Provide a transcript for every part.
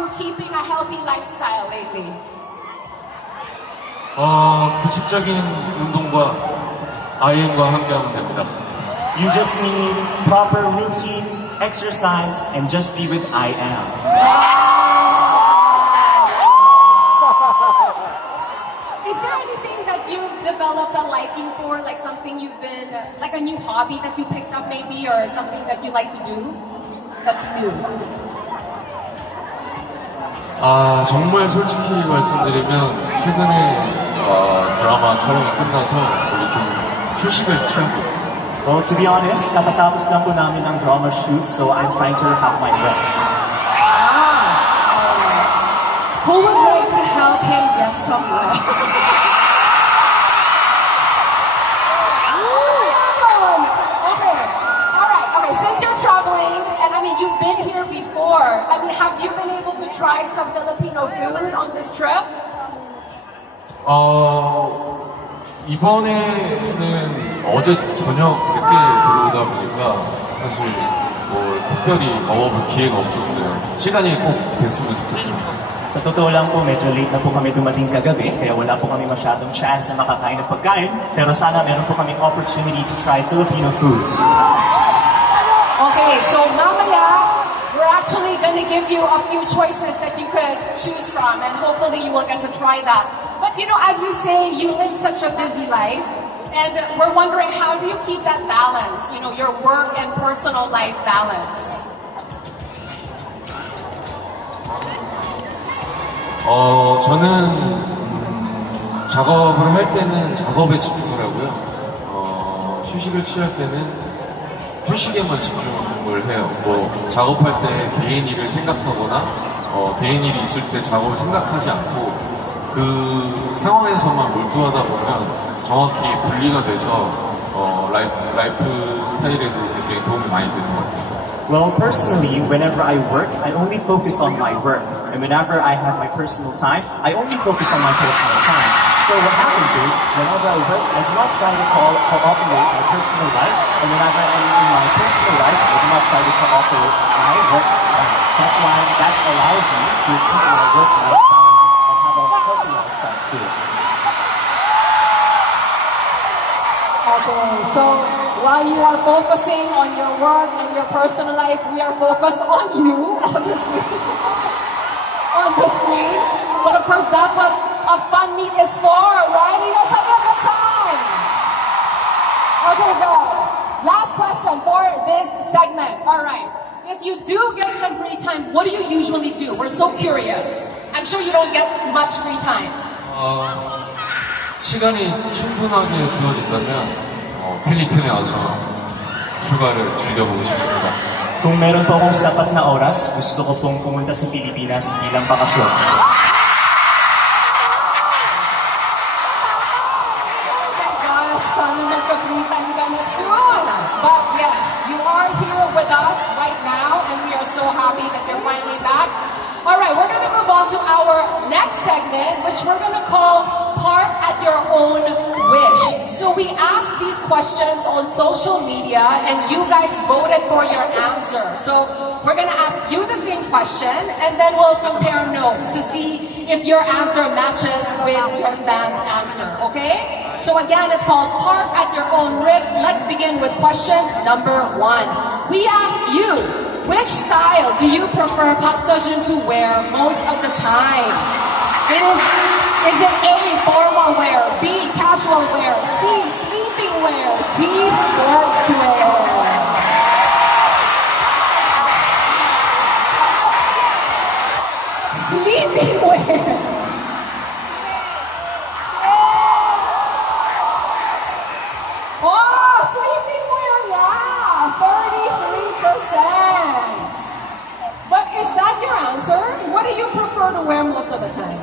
you keeping a healthy lifestyle lately? 규칙적인 운동과 IM과 함께하면 됩니다. You just need proper routine, exercise, and just be with I am. Is there anything that you've developed a liking for, like something you've been, like a new hobby that you picked up maybe, or something that you like to do that's new? 정말 솔직히 말씀드리면 최근에 드라마 촬영이 끝나서 우리 좀 휴식을 취하고 있어요. Well, to be honest, kakatapos lang po namin ang drama shoot, so I'm trying to have my rest. Who would like to help him get some rest? Okay, alright, okay, since you're traveling, and I mean, you've been here before, I mean, have you been able to try some Filipino food on this trip? 이번에는 어제 저녁 늦게 들어오다 보니까 사실 뭐 특별히 먹어볼 기회가 없었어요. 시간이 꼭 됐으면 좋겠습니다. Sa totoo lang po, medyo late na po kami dumating kagabi, kaya wala po kami masyadong chance na makakain ng pagkain, pero sana meron po kaming opportunity to try Filipino food. Okay, so mamaya, we're actually going to give you a few choices that you could choose from, and hopefully you will get to try that. But you know, as you say, you live such a busy life, and we're wondering, how do you keep that balance, you know, your work and personal life balance? 저는 작업을 할 때는 작업에 집중을 하고요. 휴식을 취할 때는 휴식에만 집중을 해요. 뭐 작업할 때 개인 일을 생각하거나 개인 일이 있을 때 작업을 생각하지 않고 그 상황에서만 몰두하다 보면 정확히 분리가 돼서 라이프 스타일에도 굉장히 도움이 많이 되는 것 같아요. Well, personally, whenever I work, I only focus on my work. And whenever I have my personal time, I only focus on my personal time. So what happens is, whenever I work, I do not try to cooperate my personal life. And whenever I'm in my personal life, I do not try to cooperate my work life. That's why that allows me to keep my work-life balance and have a healthy lifestyle too. Okay, so while you are focusing on your work and your personal life, we are focused on you on the screen. But of course, that's what a fun meet is for, right? You guys have a good time. Okay, good. Last question for this segment. All right. If you do get some free time, what do you usually do? We're so curious. I'm sure you don't get much free time. 시간이 충분하게 주어진다면 필리핀에 와서 휴가를 즐겨보고 싶습니다. Kung meron po akong sapat na oras, gusto ko pong pumunta sa Pilipinas bilang bakasyon. Gosh, sana magka-free time ka na soon. But yes, you are here with us right now, and we are so happy that you're finally back. Alright, we're going to move on to our next segment, which we're going to call Park at Your Own Wish. So we asked these questions on social media, and you guys voted for your answer. So we're going to ask you the same question, and then we'll compare notes to see if your answer matches with your fans' answer, okay? So again, it's called Park at Your Own Risk. Let's begin with question number 1. We asked you, which style do you prefer Park Seo-joon to wear most of the time? Is it A, formal wear, B, casual wear, C, sleeping wear, D, sportswear? Sleeping wear. Oh, sleeping wear, yeah, 33%. But is that your answer? What do you prefer to wear most of the time?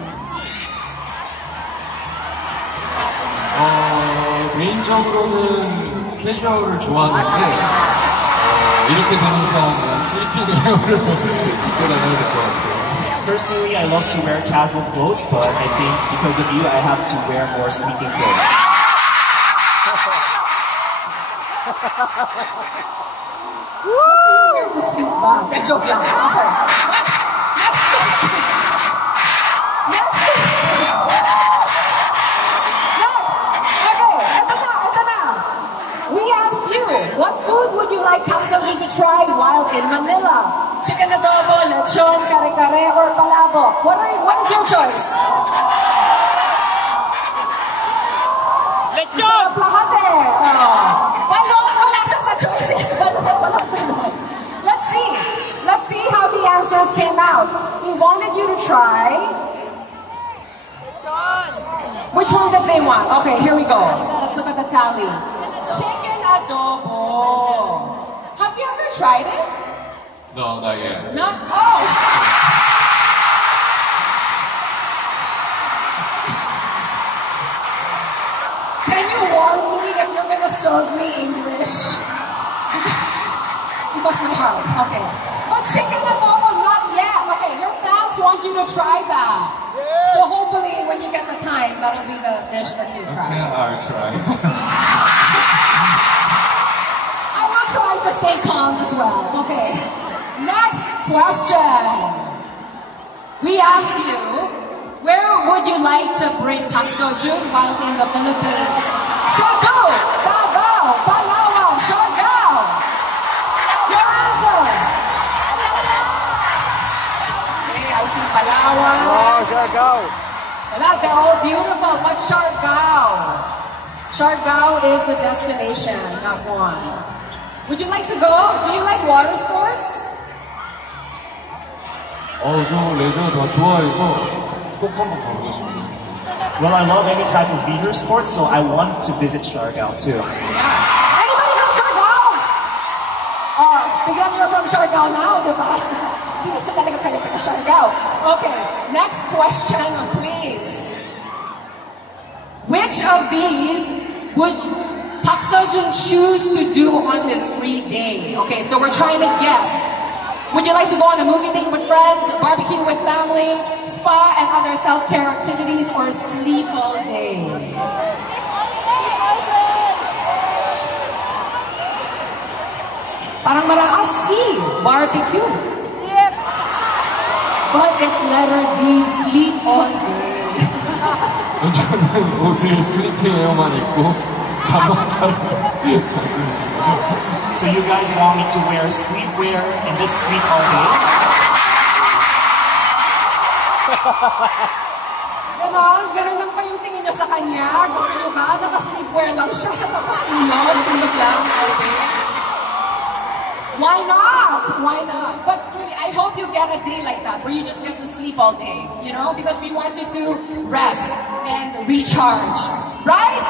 개인적으로는 캐주얼을 좋아하는데 이렇게 된 이상 슬리핑 웨어를 입고 다녀야 될 것 같아요. Personally, I love to wear casual clothes, but I think because of you, I have to wear more sleeping clothes. What do you wear to sleep ba? Joke lang. Okay. Next question. lechon, kare-kare, or palabok? What is your choice? Lechon! Lahat eh. Balot, wala siya sa choices. Balot. Let's see how the answers came out. We wanted you to try. Which one did they want? Okay, here we go. Let's look at the tally. Chicken adobo. Have you ever tried it? No, not yet. Not? Oh! Can you warn me if you're gonna serve me English? Because my heart. Okay. But chicken adobo, not yet. Okay, your fans want you to try that. So hopefully when you get the time, that'll be the dish that you try. Yeah, I'll try. I will try to stay calm as well. Okay. Next question. We asked you, where would you like to bring Park Seo-joon while in the Philippines? Cebu, Davao, Palawan, Siargao. Your answer. Okay, I see Palawan. Oh, Siargao. Wala, they're all beautiful, but Siargao. Siargao is the destination, not one. Would you like to go? Do you like water sports? 저 레저 다 좋아해서 꼭 한번 가보고 싶어요. Well, I love any type of leisure sports, so I want to visit Siargao too. Yeah. Anybody from Siargao? Oh, bigyan niyo from Siargao now, di ba? Hindi ko talaga kayo taga Siargao. Okay, next question, please. Which of these would Park Seo-joon choose to do on his free day? Okay, so we're trying to guess. Would you like to go on a movie date with friends, barbecue with family, spa and other self-care activities, or sleep all day? Parang maraas C, barbecue. Yep. But it's letter D, sleep all day. 저는 옷을 슬리핑웨어만 입고 잠만 자러 갔습니다. So you guys want me to wear sleepwear and just sleep all day? Ganon lang pa yung tingin nyo sa kanya. Gusto nyo ba? Naka-sleepwear lang siya. Tapos tulog lang. Okay. Why not? Why not? But really, I hope you get a day like that where you just get to sleep all day. You know? Because we want you to rest and recharge. Right?